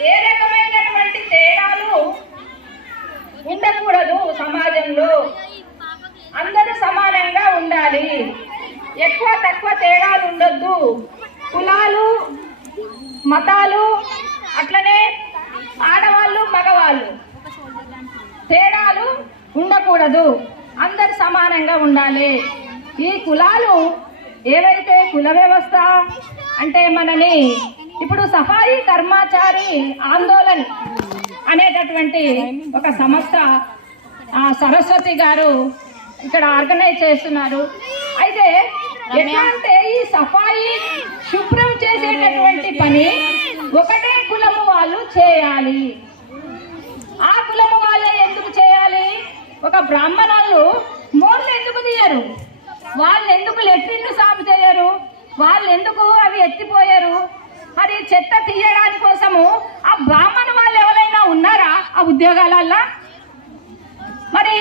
ఏ రకమైనటువంటి తేడాలు ఉండకూడదు సమాజంలో? అందరూ సమానంగా ఉండాలి. ఎక్కువ తక్కువ తేడాలు ఉండొద్దు. కులాలు మతాలు అట్లనే ఆడవాళ్ళు మగవాళ్ళు. తేడాలు ఉండకూడదు. అందరు సమానంగా ఉండాలి. ఈ కులాలు ఏవైతే కుల వ్యవస్థ అంటే మనని ఇప్పుడు సఫాయి కర్మాచారి ఆందోళన్ అనేటటువంటి ఒక సంస్థ సరస్వతి గారు ఇక్కడ ఆర్గనైజ్ చేస్తున్నారు. అయితే ఎట్లా అంటే ఈ సఫాయి శుభ్రం చేసేటటువంటి పని ఒకటే కులము వాళ్ళు చేయాలి. ఆ కులము వాళ్ళే ఎందుకు చేయాలి? ఒక బ్రాహ్మణాలు మోర్లు ఎందుకు తీయరు? వాళ్ళు ఎందుకు లెట్రిన్లు సాగు చేయరు? వాళ్ళు ఎందుకు అవి ఎత్తిపోయారు మరి చెత్త తీయడానికి కోసము ఆ బ్రాహ్మణ వాళ్ళు ఎవరైనా ఉన్నారా ఆ ఉద్యోగాలల్లో? మరి